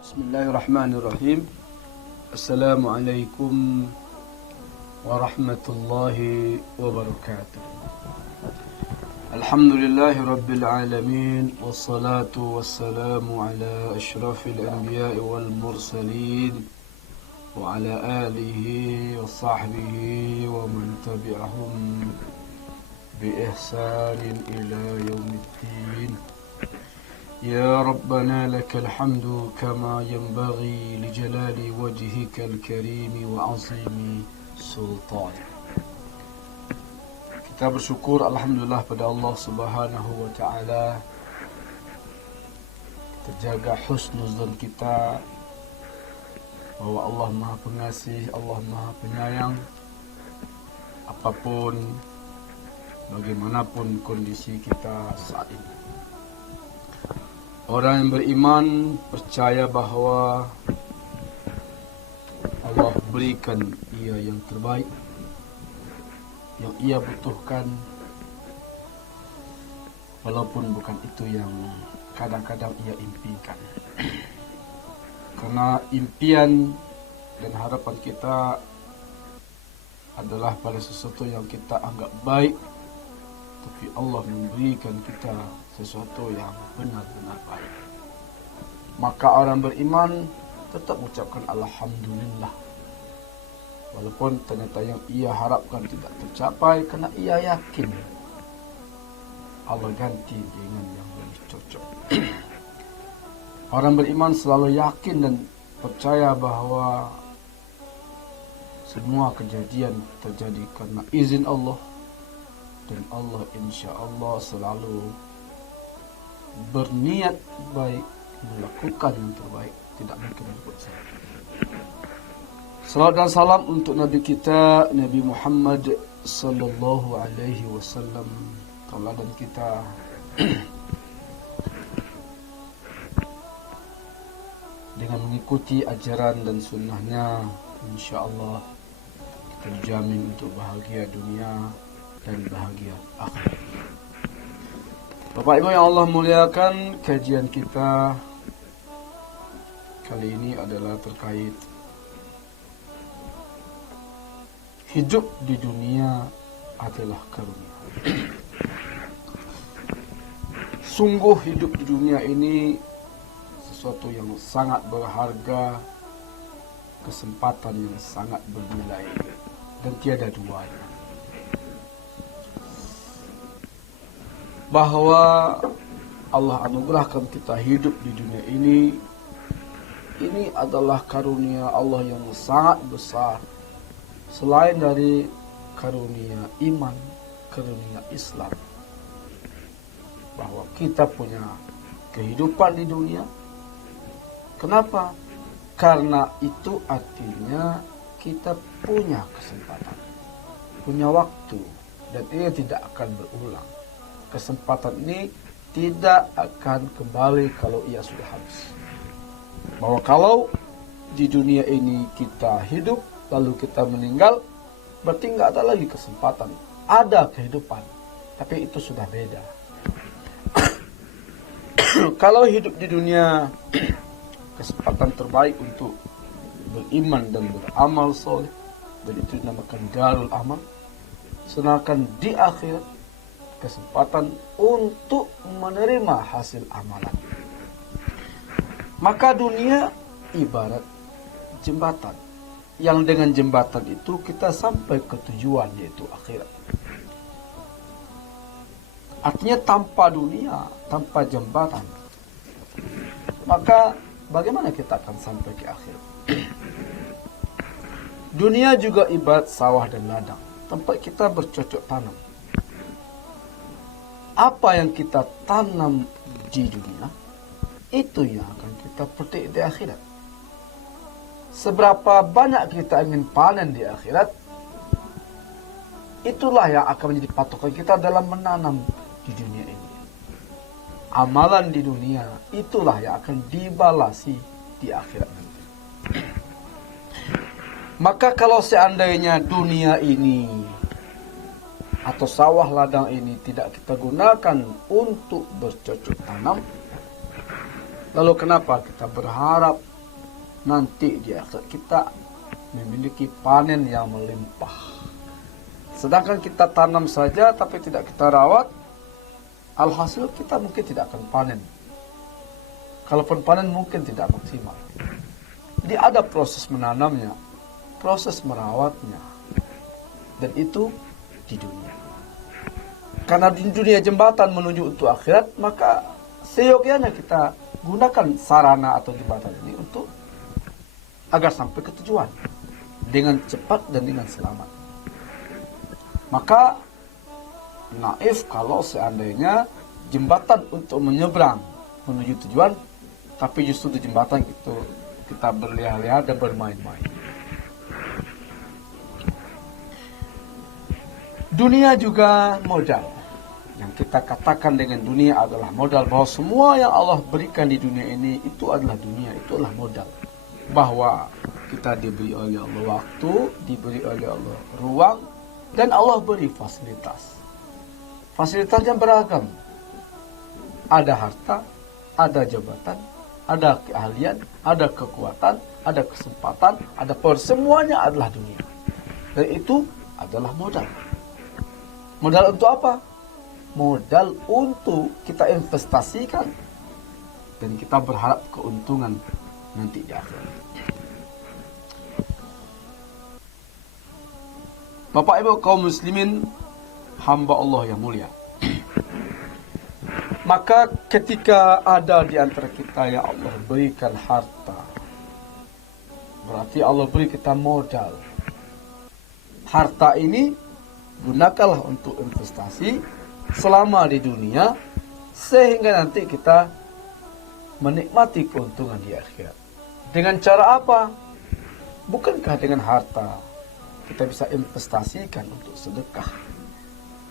Bismillahirrahmanirrahim. Assalamualaikum warahmatullahi wabarakatuh. Alhamdulillahi rabbil alamin, wassalatu wassalamu ala ashrafil anbiya'i wal mursalin wa ala alihi wa sahbihi wa man tabi'ahum bi ihsanin ila yaumiddin. يا ربنا لك الحمد كما ينبغي لجلال وجهك الكريم وعظيم سلطانك. Kita bersyukur alhamdulillah pada Allah Subhanahu wa taala. Kita jaga husnuzan kita bahwa Allah Maha Pengasih, Allah Maha Penyayang. Apapun bagaimanapun kondisi kita saat ini. Orang yang beriman percaya bahawa Allah berikan ia yang terbaik, yang ia butuhkan, walaupun bukan itu yang kadang-kadang ia impikan. Karena impian dan harapan kita adalah pada sesuatu yang kita anggap baik, tapi Allah memberikan kita sesuatu yang benar-benar baik. Maka orang beriman tetap mengucapkan alhamdulillah, walaupun ternyata yang ia harapkan tidak tercapai, karena ia yakin Allah ganti dengan yang lebih cocok. Orang beriman selalu yakin dan percaya bahawa semua kejadian terjadi karena izin Allah, dan Allah insya Allah selalu berniat baik, melakukan yang terbaik, tidak mungkin berbuat salah. Salawat dan salam untuk Nabi kita, Nabi Muhammad sallallahu alaihi wasallam, tauladan kita. Dengan mengikuti ajaran dan sunnahnya, insya Allah kita dijamin untuk bahagia dunia dan bahagia akhirat. Bapak Ibu yang Allah muliakan, kajian kita kali ini adalah terkait hidup di dunia adalah karunia. Sungguh hidup di dunia ini sesuatu yang sangat berharga, kesempatan yang sangat bernilai, dan tiada duanya. Bahwa Allah anugerahkan kita hidup di dunia ini adalah karunia Allah yang sangat besar. Selain dari karunia iman, karunia Islam, bahwa kita punya kehidupan di dunia. Kenapa? Karena itu artinya kita punya kesempatan, punya waktu, dan ini tidak akan berulang. Kesempatan ini tidak akan kembali kalau ia sudah habis. Bahwa kalau di dunia ini kita hidup, lalu kita meninggal, berarti nggak ada lagi kesempatan. Ada kehidupan, tapi itu sudah beda. Kalau hidup di dunia, kesempatan terbaik untuk beriman dan beramal soleh, dan itu dinamakan darul amal. Sedangkan di akhirat, kesempatan untuk menerima hasil amalan. Maka dunia ibarat jembatan, yang dengan jembatan itu kita sampai ke tujuan, yaitu akhirat. Artinya tanpa dunia, tanpa jembatan, maka bagaimana kita akan sampai ke akhirat? Dunia juga ibarat sawah dan ladang, tempat kita bercocok tanam. Apa yang kita tanam di dunia, itu yang akan kita petik di akhirat. Seberapa banyak kita ingin panen di akhirat, itulah yang akan menjadi patokan kita dalam menanam di dunia ini. amalan di dunia, itulah yang akan dibalasi di akhirat nanti. Maka kalau seandainya dunia ini atau sawah ladang ini tidak kita gunakan untuk bercocok tanam, lalu kenapa kita berharap nanti di akhirat kita memiliki panen yang melimpah? Sedangkan kita tanam saja tapi tidak kita rawat, alhasil kita mungkin tidak akan panen. Kalaupun panen mungkin tidak maksimal. Jadi ada proses menanamnya, proses merawatnya. Dan itu di dunia. Karena di dunia jembatan menuju untuk akhirat, maka seyogyanya kita gunakan sarana atau jembatan ini untuk agar sampai ke tujuan dengan cepat dan dengan selamat. Maka naif kalau seandainya jembatan untuk menyeberang menuju tujuan, tapi justru di jembatan itu kita berlihat-lihat dan bermain-main. Dunia juga modal. Yang kita katakan dengan dunia adalah modal, bahwa semua yang Allah berikan di dunia ini itu adalah dunia, itu adalah modal. Bahwa kita diberi oleh Allah waktu, diberi oleh Allah ruang, dan Allah beri fasilitas. Fasilitasnya beragam. Ada harta, ada jabatan, ada keahlian, ada kekuatan, ada kesempatan, ada power. Semuanya adalah dunia. Dan itu adalah modal. Modal untuk apa? Modal untuk kita investasikan dan kita berharap keuntungan nanti di akhirat. Bapak Ibu kaum muslimin, hamba Allah yang mulia. Maka ketika ada di antara kita yang Allah berikan harta, berarti Allah beri kita modal. Harta ini gunakanlah untuk investasi selama di dunia, sehingga nanti kita menikmati keuntungan di akhirat. Dengan cara apa? Bukankah dengan harta kita bisa investasikan untuk sedekah,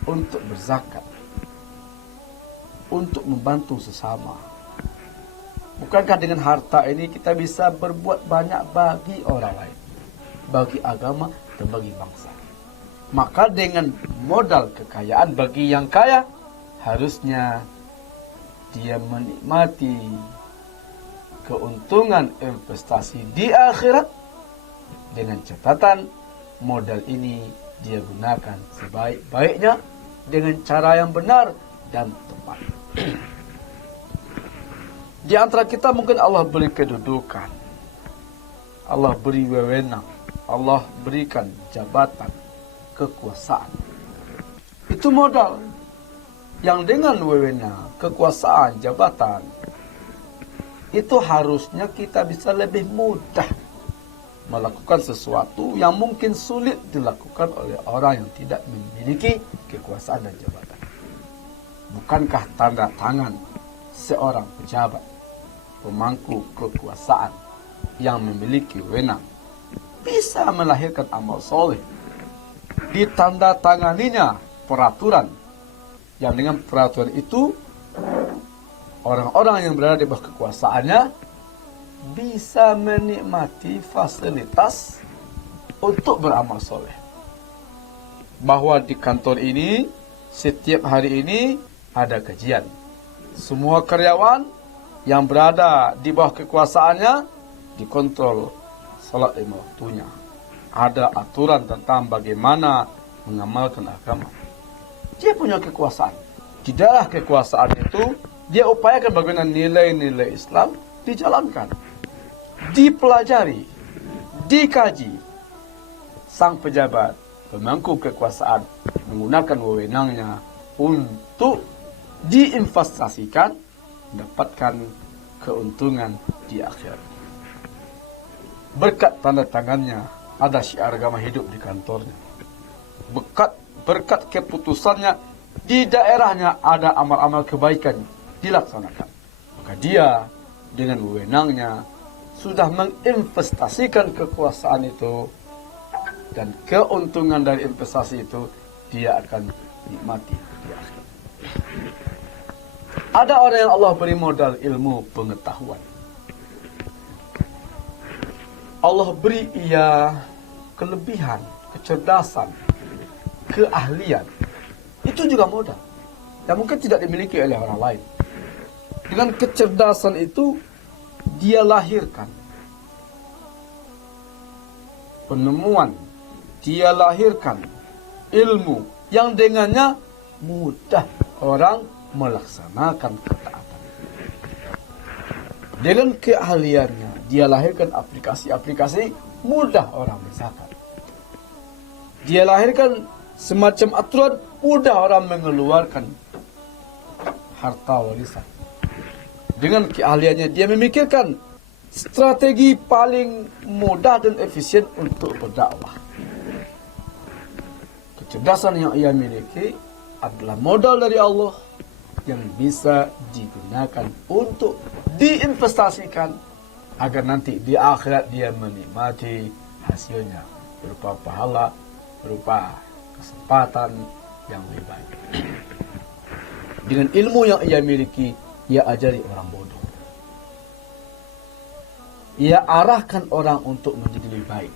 untuk berzakat, untuk membantu sesama? Bukankah dengan harta ini kita bisa berbuat banyak bagi orang lain, bagi agama dan bagi bangsa? Maka dengan modal kekayaan bagi yang kaya, harusnya dia menikmati keuntungan investasi di akhirat dengan catatan modal ini dia gunakan sebaik-baiknya dengan cara yang benar dan tepat. Di antara kita mungkin Allah beri kedudukan, Allah beri wewenang, Allah berikan jabatan, kekuasaan. Itu modal yang dengan wewenang, kekuasaan, jabatan, itu harusnya kita bisa lebih mudah melakukan sesuatu yang mungkin sulit dilakukan oleh orang yang tidak memiliki kekuasaan dan jabatan. Bukankah tanda tangan seorang pejabat, pemangku kekuasaan yang memiliki wewenang bisa melahirkan amal soleh? Ditanda tanganinya peraturan, yang dengan peraturan itu orang-orang yang berada di bawah kekuasaannya bisa menikmati fasilitas untuk beramal soleh. Bahwa di kantor ini setiap hari ini ada kajian. Semua karyawan yang berada di bawah kekuasaannya dikontrol salat lima waktunya. Ada aturan tentang bagaimana mengamalkan agama. Dia punya kekuasaan. Di dalam kekuasaan itu, dia upayakan bagaimana nilai-nilai Islam dijalankan, dipelajari, dikaji. Sang pejabat, pemangku kekuasaan, menggunakan wewenangnya untuk diinvestasikan, mendapatkan keuntungan di akhirat. Berkat tanda tangannya, ada syiar agama hidup di kantornya. Berkat keputusannya, di daerahnya ada amal-amal kebaikan dilaksanakan. Maka dia dengan wewenangnya sudah menginvestasikan kekuasaan itu, dan keuntungan dari investasi itu dia akan nikmati di akhirat. Ada orang yang Allah beri modal ilmu pengetahuan. Allah beri ia kelebihan, kecerdasan, keahlian. Itu juga modal yang mungkin tidak dimiliki oleh orang lain. Dengan kecerdasan itu dia lahirkan penemuan, dia lahirkan ilmu yang dengannya mudah orang melaksanakan ketaatan. Dengan keahliannya dia lahirkan aplikasi-aplikasi mudah orang misalkan. Dia lahirkan semacam aturan mudah orang mengeluarkan harta warisan. Dengan keahliannya dia memikirkan strategi paling mudah dan efisien untuk berdakwah. Kecerdasan yang ia miliki adalah modal dari Allah yang bisa digunakan untuk diinvestasikan agar nanti di akhirat dia menikmati hasilnya berupa pahala, berupa kesempatan yang lebih baik. Dengan ilmu yang ia miliki, ia ajari orang bodoh. Ia arahkan orang untuk menjadi lebih baik.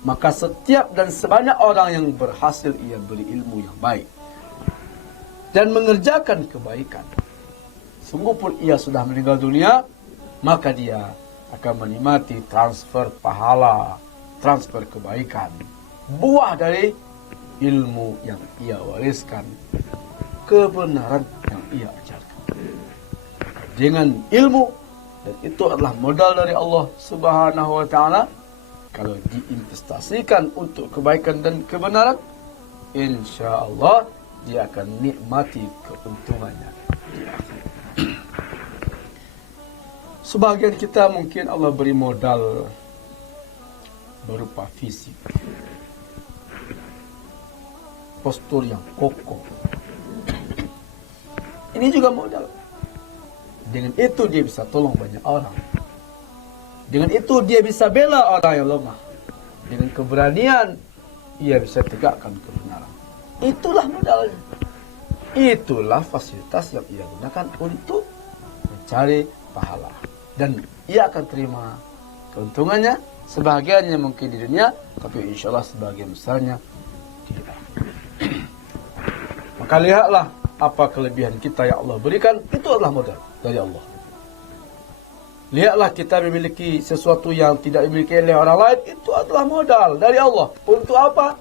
Maka setiap dan sebanyak orang yang berhasil ia beri ilmu yang baik dan mengerjakan kebaikan, sungguh pun ia sudah meninggal dunia, maka dia akan menikmati transfer pahala, transfer kebaikan, buah dari ilmu yang ia wariskan, kebenaran yang ia ajarkan. Dengan ilmu, dan itu adalah modal dari Allah Subhanahu wa ta'ala, kalau diinvestasikan untuk kebaikan dan kebenaran, insya Allah dia akan nikmati keuntungannya di akhirat. Sebagian kita mungkin Allah beri modal berupa fisik, postur yang kokoh. Ini juga modal. Dengan itu dia bisa tolong banyak orang. Dengan itu dia bisa bela orang yang lemah. Dengan keberanian ia bisa tegakkan kebenaran. Itulah modalnya. Itulah fasilitas yang ia gunakan untuk mencari pahala. Dan ia akan terima keuntungannya. Sebagiannya mungkin di dunia, tapi insya Allah sebagian besarnya di akhirat. Maka lihatlah apa kelebihan kita yang Allah berikan. Itu adalah modal dari Allah. Lihatlah kita memiliki sesuatu yang tidak dimiliki oleh orang lain. Itu adalah modal dari Allah. Untuk apa?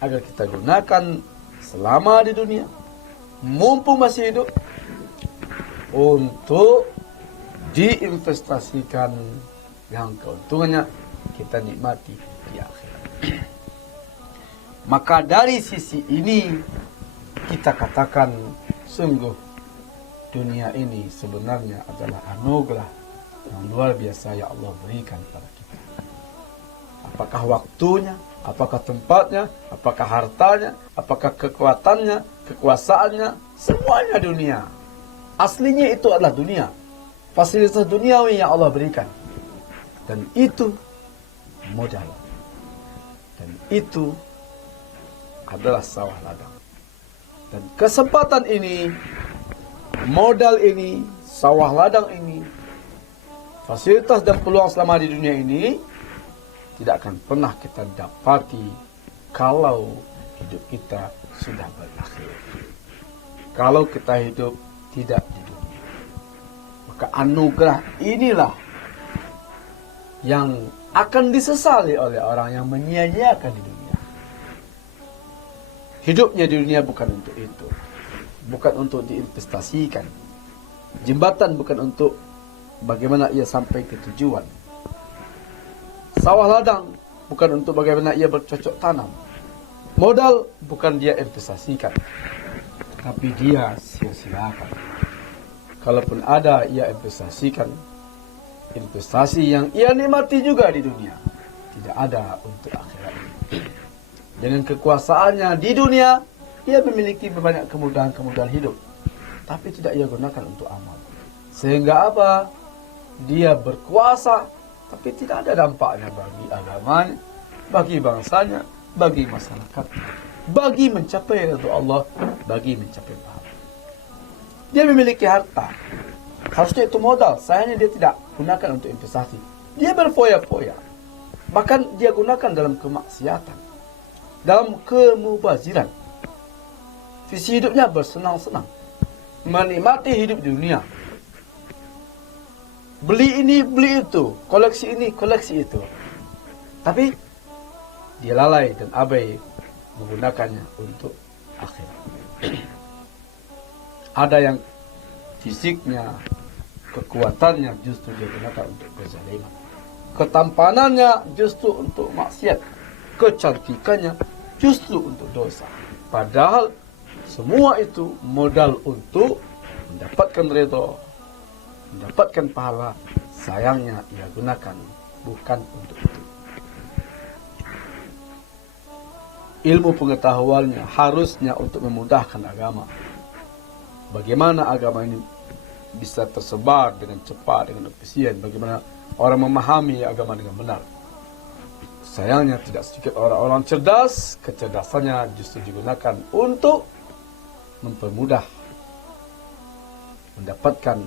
Agar kita gunakan selama di dunia, mumpung masih hidup, untuk diinvestasikan yang keuntungannya kita nikmati di akhirat. Maka dari sisi ini kita katakan sungguh dunia ini sebenarnya adalah anugerah yang luar biasa yang Allah berikan kepada kita. Apakah waktunya, apakah tempatnya, apakah hartanya, apakah kekuatannya, kekuasaannya, semuanya dunia. Aslinya itu adalah dunia. Fasilitas duniawi yang Allah berikan. Dan itu modal. Dan itu adalah sawah ladang. Dan kesempatan ini, modal ini, sawah ladang ini, fasilitas dan peluang selama di dunia ini tidak akan pernah kita dapati kalau hidup kita sudah berakhir. Kalau kita hidup tidak di dunia. Maka anugerah inilah yang akan disesali oleh orang yang menyia-nyiakan di dunia. Hidupnya di dunia bukan untuk itu. Bukan untuk diinvestasikan. Jembatan bukan untuk bagaimana ia sampai ke tujuan. Sawah ladang bukan untuk bagaimana ia bercocok tanam. Modal bukan dia investasikan, tapi dia sia-siakan. Kalaupun ada ia investasikan, investasi yang ia nikmati juga di dunia, tidak ada untuk akhirat. Dengan kekuasaannya di dunia, ia memiliki banyak kemudahan-kemudahan hidup, tapi tidak ia gunakan untuk amal. Sehingga apa? Dia berkuasa, tapi tidak ada dampaknya bagi agamanya, bagi bangsanya, bagi masyarakatnya, bagi mencapai ridha Allah, bagi mencapai pahala. Dia memiliki harta, harusnya itu modal, sayangnya dia tidak gunakan untuk investasi. Dia berfoya-foya, bahkan dia gunakan dalam kemaksiatan, dalam kemubaziran. Visi hidupnya bersenang-senang, menikmati hidup di dunia. Beli ini, beli itu, koleksi ini, koleksi itu. Tapi dia lalai dan abai menggunakannya untuk akhirat. Ada yang fisiknya, kekuatannya justru dia gunakan untuk kezaliman. Ketampanannya justru untuk maksiat. Kecantikannya justru untuk dosa. Padahal semua itu modal untuk mendapatkan ridha, mendapatkan pahala. Sayangnya ia gunakan bukan untuk itu. Ilmu pengetahuannya harusnya untuk memudahkan agama. Bagaimana agama ini bisa tersebar dengan cepat, dengan efisien. Bagaimana orang memahami agama dengan benar. Sayangnya tidak sedikit orang-orang cerdas, kecerdasannya justru digunakan untuk mempermudah mendapatkan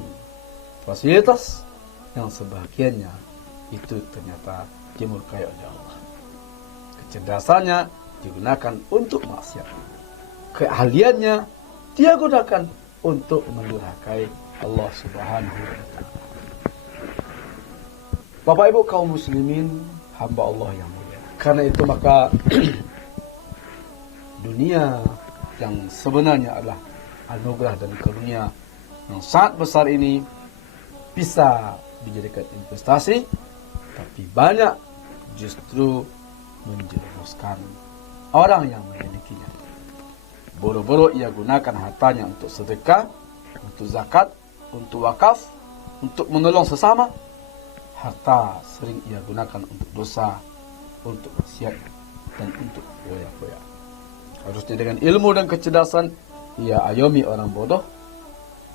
fasilitas yang sebagiannya itu ternyata dimurkai oleh Allah. Kecerdasannya digunakan untuk maksiat. Keahliannya dia gunakan untuk mendurhakai Allah Subhanahu wa Ta'ala. Bapak Ibu kaum muslimin, hamba Allah yang mulia. Karena itu maka dunia yang sebenarnya adalah anugerah dan karunia yang sangat besar ini bisa dijadikan investasi, tapi banyak justru menjerumuskan orang yang memilikinya. Boro-boro ia gunakan hartanya untuk sedekah, untuk zakat, untuk wakaf, untuk menolong sesama. Harta sering ia gunakan untuk dosa, untuk maksiat, dan untuk foya-foya. Harusnya dengan ilmu dan kecerdasan ia ayomi orang bodoh,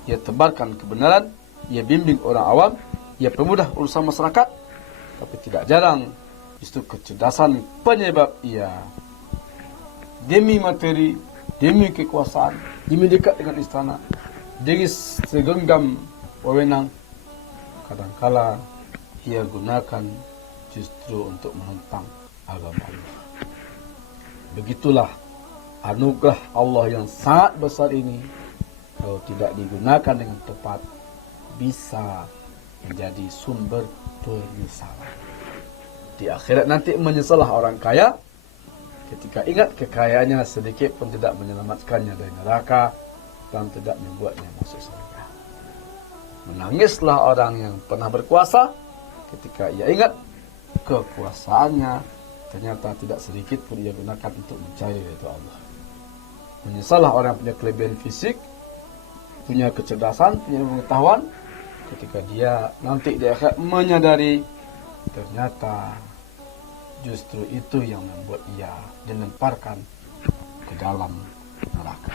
ia tebarkan kebenaran, ia bimbing orang awam, ia permudah urusan masyarakat. Tapi tidak jarang justru kecerdasan penyebab ia demi materi, demi kekuasaan, demi dekat dengan istana, demi segenggam wewenang, kadangkala ia gunakan justru untuk menentang agama Allah. Begitulah anugerah Allah yang sangat besar ini, kalau tidak digunakan dengan tepat, bisa menjadi sumber penyesalan. Di akhirat nanti menyesallah orang kaya ketika ingat kekayaannya sedikit pun tidak menyelamatkannya dari neraka dan tidak membuatnya masuk surga. Menangislah orang yang pernah berkuasa ketika ia ingat kekuasaannya ternyata tidak sedikit pun ia gunakan untuk mencari ridha Allah. Menyesallah orang yang punya kelebihan fisik, punya kecerdasan, punya pengetahuan, ketika dia nanti di akhirat menyadari ternyata justru itu yang membuat ia dilemparkan ke dalam neraka.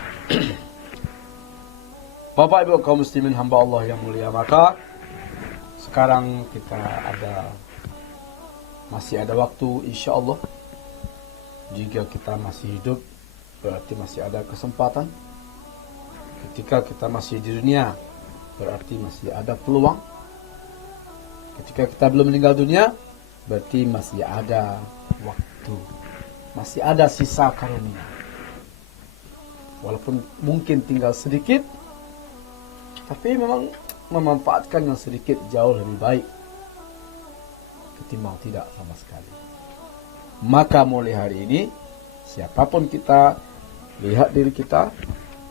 Bapak Ibu kaum muslimin hamba Allah yang mulia, maka sekarang kita masih ada waktu, insya Allah. Jika kita masih hidup, berarti masih ada kesempatan. Ketika kita masih di dunia, berarti masih ada peluang. Ketika kita belum meninggal dunia, berarti masih ada waktu, masih ada sisa karunia. Walaupun mungkin tinggal sedikit, tapi memang memanfaatkan yang sedikit jauh lebih baik ketimbang tidak sama sekali. Maka mulai hari ini, siapapun kita, lihat diri kita,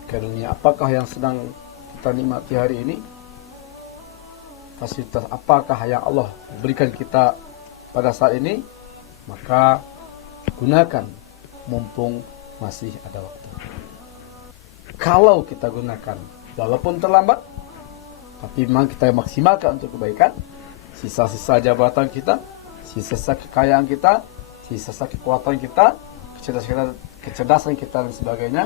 karunia apakah yang sedang kita nikmati hari ini, fasilitas apakah yang Allah berikan kita pada saat ini, maka gunakan mumpung masih ada waktu. Kalau kita gunakan walaupun terlambat, tapi memang kita maksimalkan untuk kebaikan, sisa-sisa jabatan kita, sisa-sisa kekayaan kita, sisa-sisa kekuatan kita, kecerdasan kita dan sebagainya,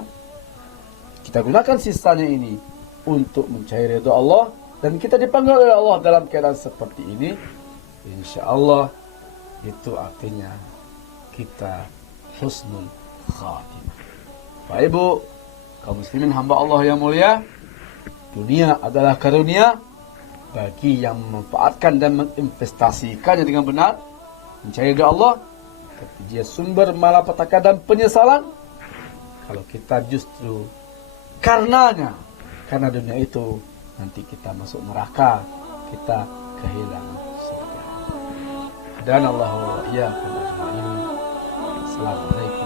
kita gunakan sisanya ini untuk mencari ridha Allah, dan kita dipanggil oleh Allah dalam keadaan seperti ini, insya Allah itu artinya kita husnul khatimah. Bapak Ibu kaum muslimin hamba Allah yang mulia, Dunia adalah karunia bagi yang memanfaatkan dan menginvestasikannya dengan benar, mencari ridha Allah. Tapi dia sumber malapetaka dan penyesalan kalau kita justru karena dunia itu nanti kita masuk neraka, kita kehilangan surga. Dan Allah wa iyyakum ajma'in. Assalamualaikum.